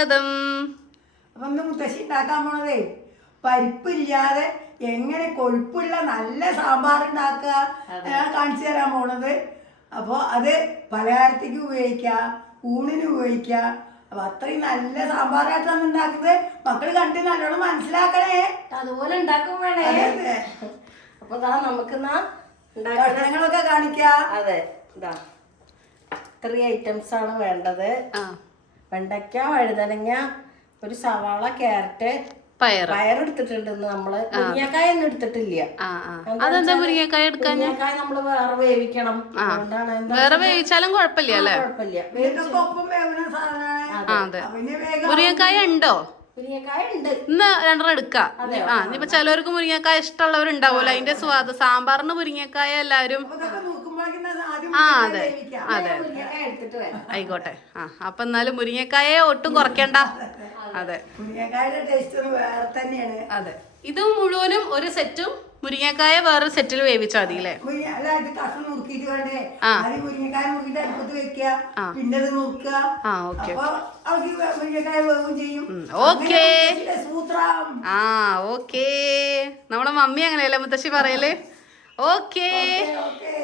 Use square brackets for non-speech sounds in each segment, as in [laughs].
സ്വാഗതം. അപ്പം ഇന്ന് മുത്തശ്ശി ഉണ്ടാക്കാൻ പോണതേ പരിപ്പില്ലാതെ എങ്ങനെ കൊഴുപ്പുള്ള നല്ല സാമ്പാർ ഉണ്ടാക്കുക ഞാൻ കാണിച്ചു തരാൻ പോണത്. അപ്പോൾ അത് പലഹാരത്തേക്ക് ഉപയോഗിക്കാം ഊണിന് ഉപയോഗിക്കാം അപ്പൊ അത്രയും നല്ല സാമ്പാറായിട്ടാണ് ഉണ്ടാക്കുന്നത് മക്കൾ കണ്ട് നല്ലോണം മനസ്സിലാക്കണേ. അതുപോലെ ഉണ്ടാക്കും വേണേ. അപ്പൊ ദാ നമുക്ക് ഭക്ഷണങ്ങളൊക്കെ കാണിക്ക കാണിക്കാം. അതെ ഇതാ ഇത്രയും ഐറ്റംസ് ആണ് വേണ്ടത്. ആ. വെണ്ടയ്ക്ക വഴുതനങ്ങ ഒരു സവാള ക്യാരറ്റ് പയർ പയർ എടുത്തിട്ടുണ്ട് ഇന്ന് നമ്മൾ മുരിങ്ങക്കായ ഒന്നും എടുത്തിട്ടില്ല അതെന്താ മുരിങ്ങക്കായ എടുക്കാൻ മുരിങ്ങക്കായ നമ്മൾ വേറെ വേവിക്കണം. വേറെ വേവിച്ചാലും കുഴപ്പമില്ല അല്ലേ? കുഴപ്പമില്ല. ഇതൊക്കെ ഒപ്പം വേവുന്ന സാധനമാണ്. അതെ. പിന്നെ വേഗം മുരിങ്ങക്കായ ഉണ്ടോ? മുരിങ്ങക്കായ ഉണ്ട്. ഇന്ന് രണ്ടെണ്ണം എടുക്കാം. ആ ഇനിയിപ്പോ ചിലവർക്ക് മുരിങ്ങക്കായ ഇഷ്ടമുള്ളവരുണ്ടാവുമല്ലോ. അതിന്റെ സ്വാദ്. സാമ്പാറിന് മുരിങ്ങക്കായ എല്ലാവരും ആ അതെ. അതെ ആയിക്കോട്ടെ. ആ അപ്പൊ എന്നാലും മുരിങ്ങക്കായ ഒട്ടും കുറയ്ക്കണ്ട. അതെ. മുരിങ്ങക്കായുടെ ടേസ്റ്റ് വേറെ തന്നെയാണ്. അതെ. ഇത് മുഴുവനും ഒരു സെറ്റും മുരിങ്ങക്കായ വേറെ സെറ്റിൽ വേവിച്ചാൽ മതി അല്ലേ ഓക്കെ. ആ ഓക്കേ. നമ്മളെ മമ്മി അങ്ങനെയല്ലേ മുത്തശ്ശി പറയൽ? ഓക്കേ ഓക്കേ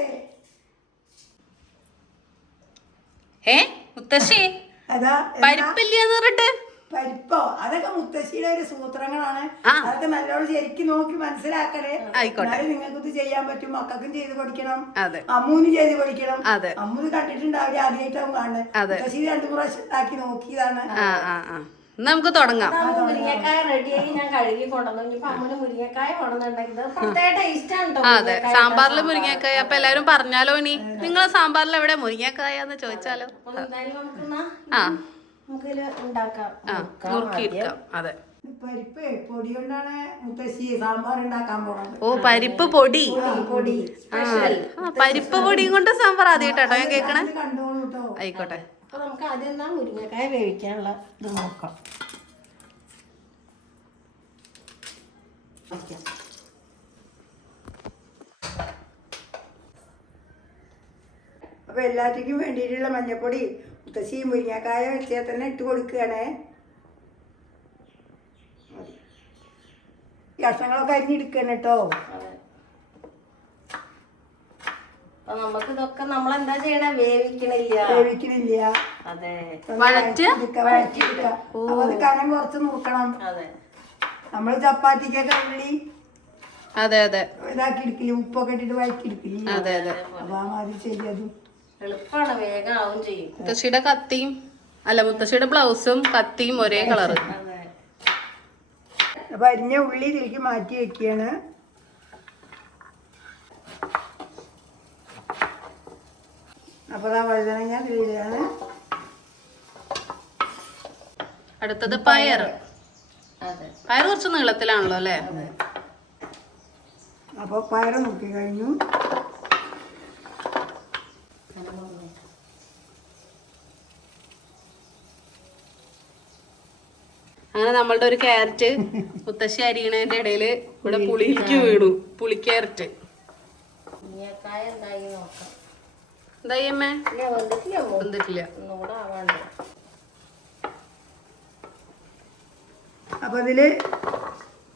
ഏ മുത്തശ്ശി? അതാ പരിപ്പില്ലെന്ന് പറഞ്ഞിട്ട്? പരിപ്പോ? അതൊക്കെ മുത്തശ്ശിയുടെ ഒരു സൂത്രങ്ങളാണ്. അതൊക്കെ നല്ലോണം ശരിക്കും നോക്കി മനസ്സിലാക്കണേ. ആയിക്കോട്ടെ. എന്നാലും നിങ്ങൾക്ക് ഇത് ചെയ്യാൻ പറ്റും. മക്കൾക്കും ചെയ്ത് പഠിക്കണം അമ്മൂന് ചെയ്ത് പഠിക്കണം. അമ്മൂന് കണ്ടിട്ടുണ്ടാവില്ല ആദ്യമായിട്ടാവും കാണുന്നത്. മുത്തശ്ശി രണ്ടു പ്രാവശ്യം ഉണ്ടാക്കി നോക്കിയതാണ്. നമുക്ക് തുടങ്ങാം. മുരിങ്ങക്കായ റെഡിയായി ഞാൻ കഴുകി കൊണ്ടുവന്നു. ഇനിയിപ്പോ അമ്മന് മുരിങ്ങക്കായ കൊണ്ടുവന്നിട്ടുണ്ടെങ്കിൽ ഇത് പ്രത്യേക ടേസ്റ്റ് ആണ് അതെ സാമ്പാറിൽ മുരിങ്ങക്കായ. അപ്പൊ എല്ലാരും പറഞ്ഞാലോ ഇനി? നിങ്ങൾ സാമ്പാറിൽ എവിടെ മുരിങ്ങക്കായ എന്ന് ചോദിച്ചാലോ ആ നുറുക്കിയെടുക്കാം അതെ. പരിപ്പ് പൊടി കൊണ്ടാണ് മുത്തശ്ശി സാമ്പാർ ഉണ്ടാക്കാൻ പോണത്. ഓ പരിപ്പ് പൊടി. പൊടി ആ ആ, പരിപ്പ് പൊടിയും കൊണ്ട് സാമ്പാർ ആദ്യമായിട്ടോ ഞാൻ കേക്കണേ. ആയിക്കോട്ടെ. അപ്പൊ നമുക്ക് ആദ്യം എന്നാൽ മുരിങ്ങക്കായ വേവിക്കാനുള്ള ഇത് നോക്കാം. അപ്പൊ എല്ലാത്തിനും വേണ്ടിയിട്ടുള്ള മഞ്ഞപ്പൊടി മുത്തശ്ശി മുരിങ്ങക്കായ വെച്ചാൽ തന്നെ ഇട്ട് കൊടുക്കുകയാണേ കഷ്ണങ്ങളൊക്കെ അരിഞ്ഞെടുക്കണം കേട്ടോ. അപ്പൊ നമുക്ക് ഇതൊക്കെ നമ്മൾ എന്താ ചെയ്യണേ? വേവിക്കണില്ല. വേവിക്കണില്ല. അതെ? വഴറ്റിയെടുക്കുക. അപ്പൊ അത് കനം കുറച്ച് നോക്കണം. അതെ. നമ്മൾ ചപ്പാത്തിക്കൊക്കെ ഉള്ളി അതെ അതെ. ഇതാക്കി എടുക്കില്ല? ഉപ്പൊക്കെ ഇട്ടിട്ട് വഴറ്റി എടുക്കില്ല? അതെ അതെ. അപ്പൊ ആ മാതിരി ചെയ്തതും എളുപ്പമാണ് വേഗം ആവും ചെയ്യും. മുത്തശ്ശിയുടെ കത്തിയും അല്ല മുത്തശ്ശിയുടെ ബ്ലൗസും കത്തിയും ഒരേ കളർ അതെ. അപ്പൊ അരിഞ്ഞ ഉള്ളി ഇതിലേക്ക് മാറ്റി വെക്കുകയാണ് അപ്പൊ ആ വഴുതനങ്ങ ഇതിലാണ് അടുത്തത് പയർ. അതെ. പയർ കുറച്ച് നീളത്തിലാണല്ലോ അല്ലേ? അപ്പൊ പയറ് നോക്കി കഴിഞ്ഞു. അങ്ങനെ നമ്മളുടെ ഒരു ക്യാരറ്റ് മുത്തശ്ശി അരിയണതിന്റെ ഇടയിൽ ഇവിടെ പുളിയിലേക്ക് വീണു. പുളി ക്യാരറ്റ് മുരിങ്ങക്കായ എന്തായി നോക്കാം വന്നിട്ടില്ല അപ്പൊ ഇതിൽ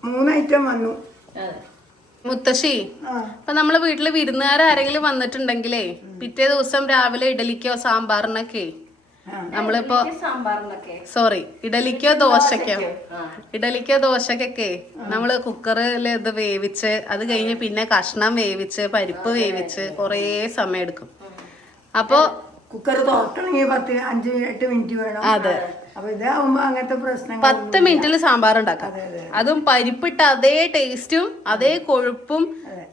മൂന്ന് ഐറ്റം വന്നു. അതെ. മുത്തശ്ശി അപ്പൊ നമ്മളെ വീട്ടിൽ വിരുന്നുകാർ ആരെങ്കിലും വന്നിട്ടുണ്ടെങ്കിലേ പിറ്റേ ദിവസം രാവിലെ ഇഡലിക്കോ സാമ്പാറിനൊക്കെ. നമ്മളിപ്പോ സോറി ഇഡലിക്കോ ദോശക്കോ ഇഡലിക്കോ ദോശക്കൊക്കെ നമ്മൾ കുക്കറിൽ ഇത് വേവിച്ച് അത് കഴിഞ്ഞ് പിന്നെ കഷ്ണം വേവിച്ച് പരിപ്പ് വേവിച്ച് കുറേ സമയം എടുക്കും. അപ്പോ കുക്കർ തുറക്കണമെങ്കിൽ പത്ത് അഞ്ച് എട്ട് മിനിറ്റ് വേണം. അതെ. അപ്പൊ ഇതാവുമ്പോ അങ്ങനത്തെ പ്രശ്നം പത്ത് മിനിറ്റിൽ സാമ്പാർ ഉണ്ടാക്കാം. അതും പരിപ്പിട്ട അതേ ടേസ്റ്റും അതേ കൊഴുപ്പും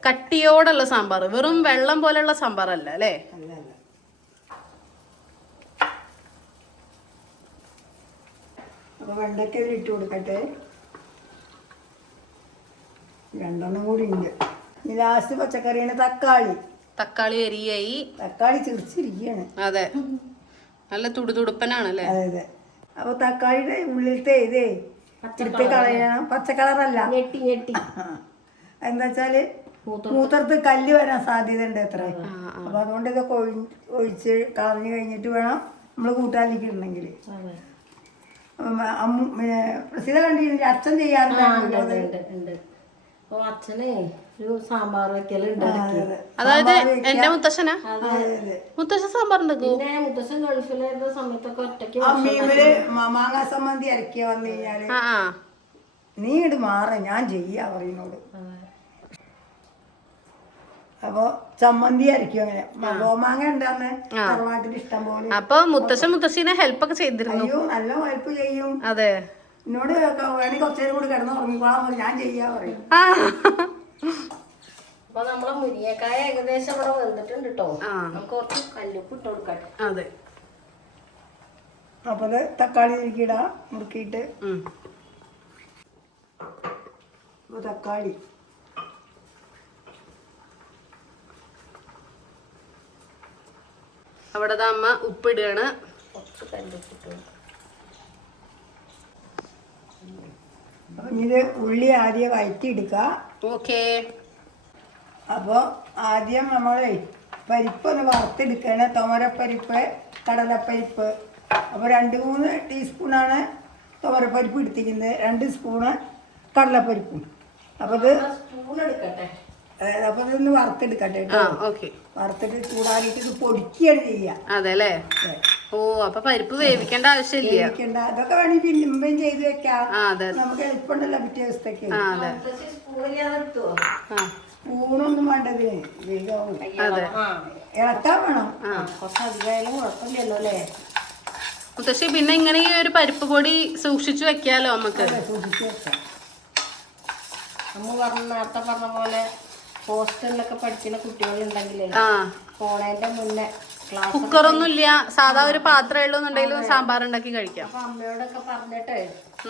കട്ടിയോടുള്ള സാമ്പാർ. വെറും വെള്ളം പോലെയുള്ള സാമ്പാർ അല്ല? അല്ലേ വെണ്ടയ്ക്ക ഇട്ട് കൊടുക്കട്ടെ? രണ്ടെണ്ണം കൂടി ഉണ്ട്. ഇനി ലാസ്റ്റ് പച്ചക്കറിയാണ് തക്കാളി. തക്കാളി അരിയായി. തക്കാളി ചിരിച്ചിരിക്കുകയാണ് അതെ. നല്ല തുടുതുടുപ്പനാണ് അല്ലേ അതെ അതെ. അപ്പൊ തക്കാളിയുടെ ഉള്ളിലത്തെ ഇതേ എടുത്ത് കളയണം. പച്ച കളറല്ല ഞെട്ടി ഞെട്ടി. [laughs] എന്താ വെച്ചാൽ മൂത്രത്ത്. കല്ല് വരാൻ സാധ്യത ഉണ്ട് അത്ര. അപ്പൊ അതുകൊണ്ട് ഇതൊക്കെ ഒഴി- ഒഴിച്ച് കളഞ്ഞു കഴിഞ്ഞിട്ട് വേണം നമ്മൾ അതെ. അമ്മ പിന്നെ പ്രസിദ്ധ കണ്ടിരുന്നില്ല അച്ഛൻ ചെയ്യാറുണ്ട്. അച്ഛനെ സാമ്പാർ വെക്കലുണ്ട് ഇടയ്ക്ക്. അതായത് എന്റെ മുത്തശ്ശനാ? മുത്തശ്ശൻ സാമ്പാർ ഉണ്ടാക്കൂ പിന്നെ മുത്തശ്ശൻ ഗൾഫിലായിരുന്ന സമയത്തൊക്കെ ഒറ്റയ്ക്ക് മാങ്ങാ സംബന്ധി വന്നു കഴിഞ്ഞാൽ. നീ ഇട് മാറ ഞാൻ ചെയ്യാ പറയുന്നോട്. അപ്പൊ ചമ്മന്തി അരക്കും അങ്ങനെ. ഗോമാങ്ങ ഉണ്ടാന്ന് തറവാട്ടിൽ ഇഷ്ടം പോലെ. അപ്പൊ മുത്തശ്ശൻ മുത്തശ്ശീനെ ഹെൽപ്പ് ഒക്കെ ചെയ്തിരുന്നു. അയ്യോ നല്ല ഹെൽപ്പ് ചെയ്യും. അതെ. എന്നോട് വേണമെങ്കിൽ കുറച്ചേരം കൂടി കിടന്ന് ഉറങ്ങിക്കോളാൻ ഞാൻ ചെയ്യാ പറയും. അപ്പൊ നമ്മളെ മുരിങ്ങക്കായ ഏകദേശം ഇവിടെ വന്നിട്ടുണ്ട് കേട്ടോ നമുക്ക് കുറച്ച് കല്ലുപ്പ് ഇട്ട് കൊടുക്കട്ടെ അതെ. അപ്പൊ അത് തക്കാളി ഇരിക്കിടാ മുറുക്കിയിട്ട്. ഉം. അപ്പൊ തക്കാളി. അവിടെ അമ്മ ഉപ്പിടുകയാണ്. കുറച്ച് കല്ലുപ്പ് ഇട്ട് കൊടുക്കാം. അപ്പൊ ഇത് ഉള്ളി ആദ്യം വഴറ്റിയെടുക്കുക. ഓക്കേ അപ്പോൾ ആദ്യം നമ്മൾ പരിപ്പ് ഒന്ന് വറുത്തെടുക്കുകയാണ്. തോമരപ്പരിപ്പ് കടലപ്പരിപ്പ്. അപ്പോൾ രണ്ട് മൂന്ന് ടീസ്പൂണാണ് തോമരപ്പരിപ്പ് എടുത്തിരിക്കുന്നത്. രണ്ട് സ്പൂണ് കടലപ്പരിപ്പും. അപ്പോൾ ഇത് സ്പൂൺ എടുക്കട്ടെ. അപ്പോൾ ഇതൊന്ന് വറുത്തെടുക്കട്ടെ കേട്ടോ. വറുത്തിട്ട് ചൂടാറിയിട്ട് ഇത് പൊടിക്കുകയാണ് ചെയ്യുക. അതെ അല്ലേ. ഓ അപ്പൊ പരിപ്പ് വേവിക്കേണ്ട ആവശ്യമില്ല. വേവിക്കണ്ട. അതൊക്കെ വേണമെങ്കിൽ പിന്നുമ്പയും ചെയ്ത് വെക്കാം. നമുക്ക് എളുപ്പമുണ്ടല്ലോ പിറ്റേ ദിവസത്തേക്ക്. സ്പൂണൊന്നും വേണ്ടത്. ഇളക്കാൻ വേണം. ആ. കുറച്ച് അധികമായാലും കുഴപ്പമില്ലല്ലോ അല്ലേ? മുത്തശ്ശി പിന്നെ ഇങ്ങനെ ഈ ഒരു പരിപ്പ് പൊടി സൂക്ഷിച്ചു വെക്കാലോ നമുക്ക്? സൂക്ഷിച്ച് വെക്കാം. നമ്മ പറഞ്ഞ നേരത്തെ പറഞ്ഞ പോലെ ഹോസ്റ്റലിലൊക്കെ പഠിക്കുന്ന കുട്ടികളുണ്ടെങ്കിലേ പോണേന്റെ മുന്നേ കുക്കറൊന്നും ഇല്ല സാധാ ഒരു പാത്രം ഉള്ളുന്നുണ്ടെങ്കിലും സാമ്പാർ ഉണ്ടാക്കി കഴിക്കാം. അപ്പൊ അമ്മയോടൊക്കെ പറഞ്ഞിട്ടേ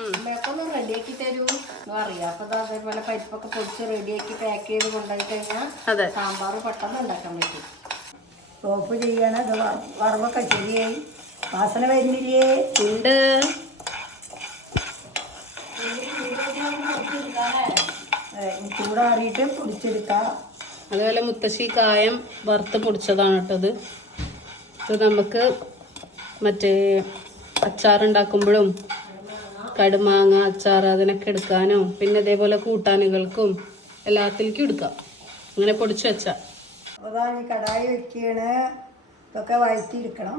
അമ്മയൊക്കെ ഒന്ന് റെഡിയാക്കി തരൂ എന്ന് പറയാം. അപ്പൊ അതേപോലെ പരിപ്പൊക്കെ പൊടിച്ച് റെഡിയാക്കി പാക്ക് ചെയ്ത് കൊണ്ടുപോയി കഴിഞ്ഞാൽ സാമ്പാർ പെട്ടെന്ന് ഉണ്ടാക്കാൻ പറ്റും. സോപ്പ് ചെയ്യണം. ഇത് വറ- വറവൊക്കെ ശരിയായി. വാസന വരുന്നില്ലേ? ഉണ്ട്. ചൂടാറിയിട്ട് പൊടിച്ചെടുക്കാം. അതുപോലെ മുത്തശ്ശി കായം വറുത്ത് പൊടിച്ചതാണ് കേട്ടത് ഇത് നമുക്ക് മറ്റേ അച്ചാറുണ്ടാക്കുമ്പോഴും കടുമാങ്ങ അച്ചാർ അതിനൊക്കെ എടുക്കാനോ പിന്നെ ഇതേപോലെ കൂട്ടാനുകൾക്കും എല്ലാത്തിലേക്കും എടുക്കാം. അങ്ങനെ പൊടിച്ചു വെച്ചാൽ അപ്പോൾ അതാ ഈ കടായി വെക്കുകയാണ് ഇതൊക്കെ വഴറ്റിയെടുക്കണം.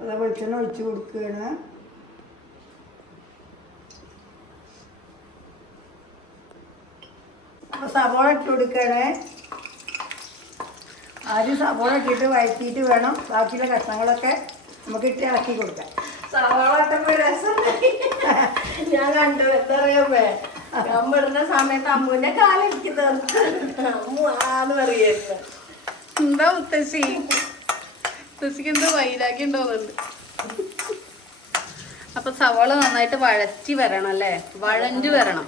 അത് വെളിച്ചെണ്ണ ഒഴിച്ച് കൊടുക്കുകയാണ് അപ്പോൾ സവോള ഇട്ട് കൊടുക്കുകയാണ് ആദ്യം സവോള ഇട്ടിട്ട് വഴറ്റിയിട്ട് വേണം. ബാക്കിയുള്ള കഷ്ണങ്ങളൊക്കെ നമുക്ക് ഇട്ട് ഇളക്കി കൊടുക്കാം സവാള ഇട്ടപ്പോ രസം ഞാൻ കണ്ടു. എന്താ അറിയാമേ? അമ്പിടുന്ന സമയത്ത് അമ്മുവിന്റെ കാലെനിക്ക് അമ്മു ആന്ന് പറയുന്നത് എന്താ മുത്തശ്ശി? മുത്തശ്ശിക്ക് എന്തോ വൈരാഗ്യം ഉണ്ടോന്നുണ്ട് അപ്പൊ സവാള നന്നായിട്ട് വഴറ്റി വരണം അല്ലേ? വഴഞ്ഞു വരണം.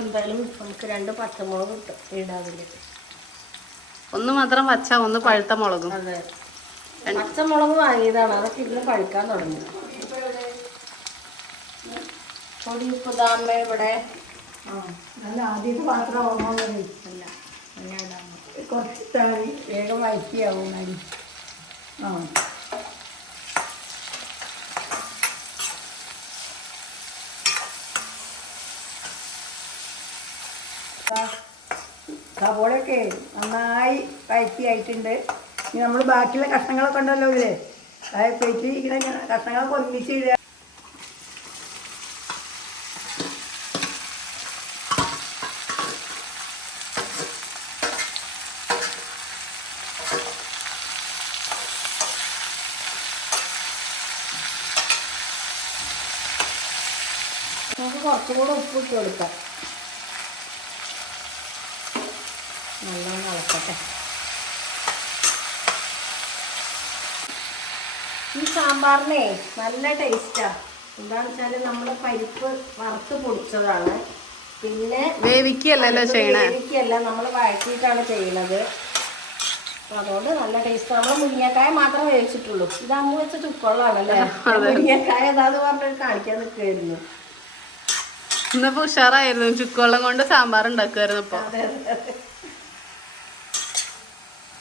എന്തായാലും നമുക്ക് രണ്ട് പച്ചമുളക് കിട്ടും ഇടാതില്ല ഒന്ന് മാത്രം പച്ച ഒന്ന് പഴുത്ത മുളകും. അതെ. പച്ചമുളക് വാങ്ങിയതാണ്. അതൊക്കെ ഇതിന് പഴുക്കാൻ തുടങ്ങി. പൊടി ഉപ്പ് ദാമ ഇവിടെ ആ നല്ല ആദ്യത്തെ പാത്രം ഓർമ്മ അല്ല അങ്ങനെ ഇടാൻ മതി. കുറച്ച് വേഗം വയറ്റിയാവും അരി ആ. സവോളയൊക്കെ നന്നായി വഴറ്റിയായിട്ടുണ്ട് ഇനി നമ്മൾ ബാക്കിയുള്ള കഷ്ണങ്ങളൊക്കെ ഉണ്ടല്ലോ ഇതിൽ അതായത് പെറ്റിരിക്കുന്ന കഷ്ണങ്ങളൊക്കെ ഒന്നിച്ച് ഇടുക. നമുക്ക് കുറച്ചും കൂടെ ഉപ്പ് ഇട്ട് കൊടുക്കാം. നല്ലോണം ഇളക്കട്ടെ ഈ സാമ്പാറിനെ നല്ല ടേസ്റ്റാ എന്താണെന്ന് വെച്ചാൽ നമ്മൾ പരിപ്പ് വറുത്ത് പൊടിച്ചതാണ്. പിന്നെ വേവിക്കല്ലല്ലോ ചെയ്യണേ? വേവിക്കല്ല നമ്മൾ വഴറ്റിയിട്ടാണ് അപ്പൊ അതുകൊണ്ട് നല്ല ടേസ്റ്റ് നമ്മൾ മുരിങ്ങക്കായ മാത്രമേ വേവിച്ചിട്ടുള്ളൂ. ഇത് അമ്മ വെച്ച ചുക്കൊള്ളാണല്ലേ? മുരിങ്ങക്കായ അതാന്ന് പറഞ്ഞിട്ട് കാണിക്കാൻ നിൽക്കുമായിരുന്നു ഇന്നിപ്പോ ഉഷാറായിരുന്നു. ചുക്കുവെള്ളം കൊണ്ട് സാമ്പാർ ഉണ്ടാക്കുമായിരുന്നു ഇപ്പൊ.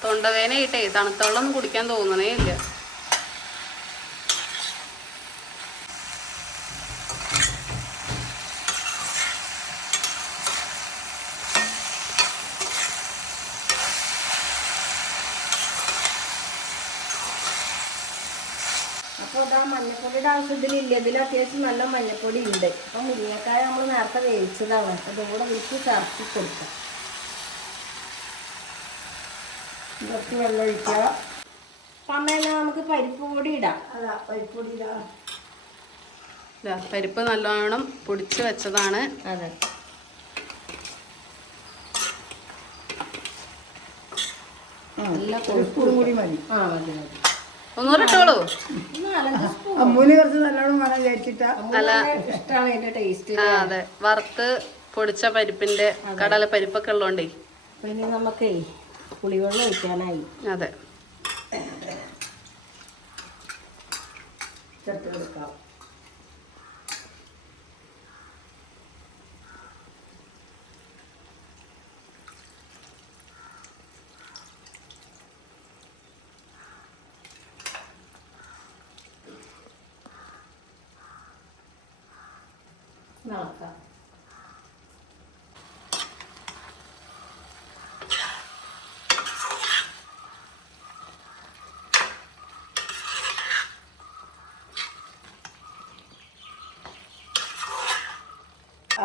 അതെ ഇട്ടേ തണുത്ത വെള്ളം തണുത്തോളം കുടിക്കാൻ തോന്നണേ ഇല്ല. അപ്പോൾ ഇതാ മഞ്ഞപ്പൊടിയുടെ ആവശ്യത്തിലില്ല ഇതിൽ അത്യാവശ്യം നല്ല മഞ്ഞപ്പൊടി ഉണ്ട്. അപ്പം മുരിങ്ങക്കായ നമ്മൾ നേരത്തെ വേവിച്ചതാണ്. അതുകൂടെ വിളിച്ച് ചേർത്തി കൊടുക്കാം. കുറച്ച് വെള്ളം ഒഴിക്കുക. അപ്പം നമുക്ക് പരിപ്പ് പൊടി ഇടാം. അതാ പരിപ്പൊടി ഇതാ ദാ, പരിപ്പ് നല്ലോണം പൊടിച്ച് വെച്ചതാണ്. അതെ. നല്ല ഒരു സ്പൂൺ കൂടി മതി. ആ മതി മതി. ഒന്നുകൂടെ ഇട്ടോളൂ. നാലഞ്ച് സ്പൂൺ. അമ്മൂന് കുറച്ച് നല്ലോണം വേണം വിചാരിച്ചിട്ടാ. ഇഷ്ടമാണ് അതിന്റെ ടേസ്റ്റ് അതെ. വറുത്ത് പൊടിച്ച പരിപ്പിന്റെ കടല പരിപ്പൊക്കെ ഉള്ളോണ്ടേ. നമുക്കേ പുളിവെള്ളം ഒഴിക്കാനായി. അതെ. ചേർത്ത് കൊടുക്കാം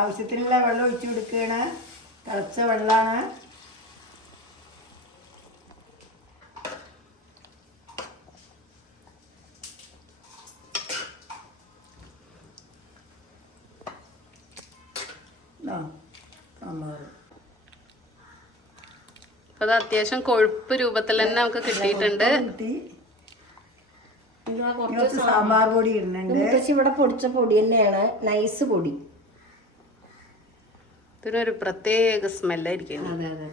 ആവശ്യത്തിനുള്ള വെള്ളം ഒഴിച്ചു കൊടുക്കുകയാണ്. തിളച്ച വെള്ളമാണ്. അത് അത്യാവശ്യം കൊഴുപ്പ് രൂപത്തിൽ തന്നെ നമുക്ക് കിട്ടിയിട്ടുണ്ട്. സാമ്പാർ പൊടി ഇടുന്നുണ്ട്. ഇവിടെ പൊടിച്ച പൊടി തന്നെയാണ്. നൈസ് പൊടി. ഇതിനൊരു പ്രത്യേക സ്മെല്ലായിരിക്കും അതെ അതെ.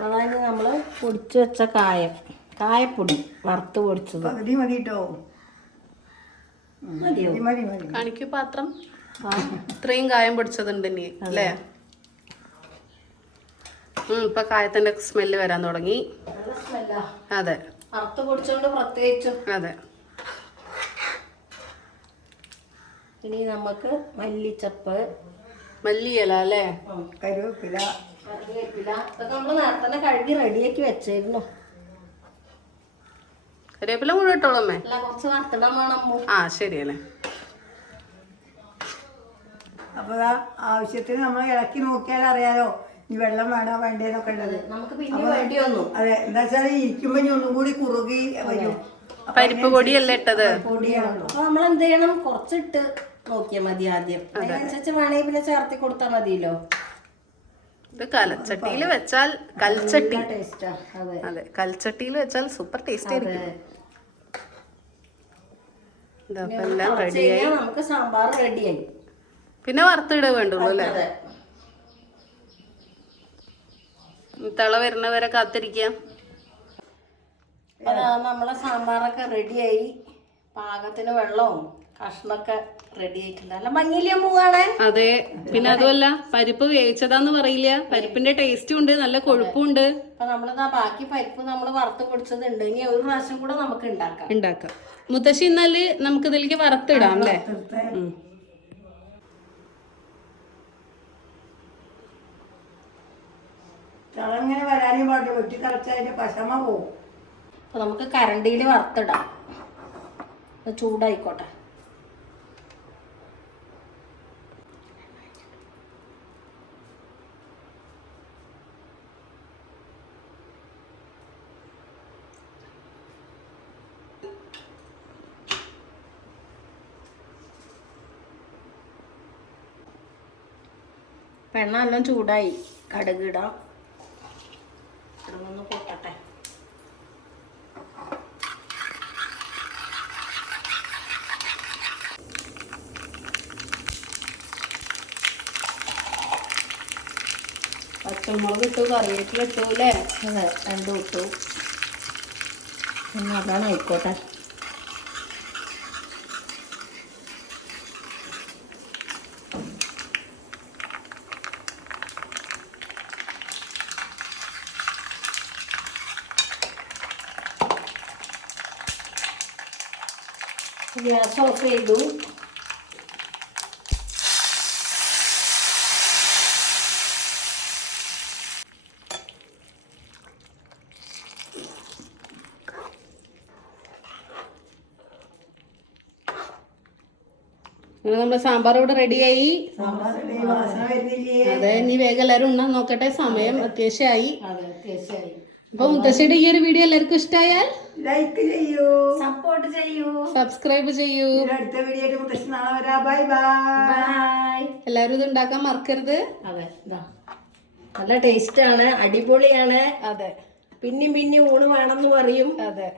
അതായത് നമ്മൾ പൊടിച്ചു വെച്ച കായം കായപ്പൊടി വറുത്ത് പൊടിച്ചത്. മതി കേട്ടോ മതിയോ? മതി മതി മതി. കാണിക്കൂ പാത്രം. ഇത്രയും കായം പൊടിച്ചതുണ്ട് ഇനി അല്ലേ? ഇപ്പൊ കായത്തിന്റെ സ്മെല്ല് വരാൻ തുടങ്ങി. നല്ല സ്മെല്ലാ. അതെ. വറുത്ത് പൊടിച്ചോണ്ട് പ്രത്യേകിച്ചും. അതെ. ഇനി നമുക്ക് മല്ലിച്ചപ്പ്. മല്ലിയില അല്ലേ? കരുവേപ്പില. കറിവേപ്പില ഇതൊക്കെ നമ്മൾ നേരത്തെ തന്നെ കഴുകി റെഡിയാക്കി വെച്ചായിരുന്നു കറിവേപ്പില മുഴുവൻ ഇട്ടോളമ്മേ. അല്ല കുറച്ച് വറുത്തിടാൻ വേണം ആ ശരിയല്ലേ. അപ്പോൾ ആവശ്യത്തിന് നമ്മൾ ഇളക്കി നോക്കിയാൽ അറിയാലോ ഇനി വെള്ളം വേണോ വേണ്ടേന്നൊക്കെ ഉള്ളത്. നമുക്ക് പിന്നെ വേണ്ടി വന്നു. അതെ എന്താ വെച്ചാൽ ഇരിക്കുമ്പോൾ ഇനി ഒന്നും കൂടി കുറുകി വരും. പരിപ്പ് പൊടിയല്ലേ ഇട്ടത്? പൊടിയാണല്ലോ അപ്പൊ നമ്മൾ എന്ത് ചെയ്യണം? കുറച്ചിട്ട് നോക്കിയാൽ മതി ആദ്യം. അതിനനുസരിച്ച് വേണമെങ്കിൽ പിന്നെ ചേർത്തി കൊടുത്താൽ മതിയല്ലോ. ഇത് കലച്ചട്ടിയിൽ വെച്ചാൽ കൽച്ചട്ടി. അതെ. കൽച്ചട്ടിയിൽ വെച്ചാൽ സൂപ്പർ ടേസ്റ്റ് ആയിരിക്കും. എല്ലാം റെഡിയായി നമുക്ക് സാമ്പാർ റെഡിയായി പിന്നെ വറുത്തിട വേണ്ടുള്ളൂ അല്ലേ തിള വരുന്നവരെ കാത്തിരിക്കാം. നമ്മളെ സാമ്പാറൊക്കെ റെഡിയായി പാകത്തിന് വെള്ളവും കഷ്ണമൊക്കെ റെഡി ആയിട്ടുണ്ട്. അതെ. പിന്നെ അതുമല്ല പരിപ്പ് വേവിച്ചതാന്ന് പറയില്ല. പരിപ്പിന്റെ ടേസ്റ്റും ഉണ്ട് നല്ല കൊഴുപ്പും ഉണ്ട് അപ്പൊ നമ്മളിതാ ബാക്കി പരിപ്പ് നമ്മൾ വറുത്ത് പൊടിച്ചത് ഇനി ഒരു പ്രാവശ്യം കൂടെ നമുക്ക് ഉണ്ടാക്കാം. ഉണ്ടാക്കാം. മുത്തശ്ശി എന്നാൽ നമുക്ക് ഇതിലേക്ക് വറുത്തിടാം അല്ലേ. തിളങ്ങനെ വരാനും പാടില്ല. വെട്ടി തിളച്ചതിന്റെ പശമ പോവും. അപ്പൊ നമുക്ക് കരണ്ടിയിൽ വറുത്തിടാം. അത് ചൂടായിക്കോട്ടെ. എല്ലാം ചൂടായി. കടുക് ഇടാം കടുകൊന്ന് പൊട്ടട്ടെ പച്ചമുളക് ഇട്ടു കറിവേപ്പില ഇട്ടു അല്ലേ? അതെ രണ്ടും ഇട്ടു. പിന്നെ അതാണ് ആയിക്കോട്ടെ. ഗ്യാസ് ഓഫ് ചെയ്തു അങ്ങനെ നമ്മുടെ സാമ്പാർ ഇവിടെ റെഡിയായി അതെ ഇനി വേഗം എല്ലാവരും ഉണ്ണാൻ നോക്കട്ടെ. സമയം അത്യാവശ്യമായി. അപ്പൊ മുത്തശ്ശിയുടെ ഈ ഒരു വീഡിയോ എല്ലാവർക്കും ഇഷ്ടമായാൽ ലൈക്ക് ചെയ്യൂ. സപ്പോർട്ട് ചെയ്യൂ. സബ്സ്ക്രൈബ് ചെയ്യൂ. അടുത്ത വീഡിയോ മുത്തശ്ശി നാളെ വരാ. ബൈ ബൈ ബൈ എല്ലാവരും ഇത് ഉണ്ടാക്കാൻ മറക്കരുത്. അതെ നല്ല ടേസ്റ്റ് ആണ് അടിപൊളിയാണ്. അതെ. പിന്നെയും പിന്നെയും ഊണ് വേണമെന്ന് പറയും. അതെ.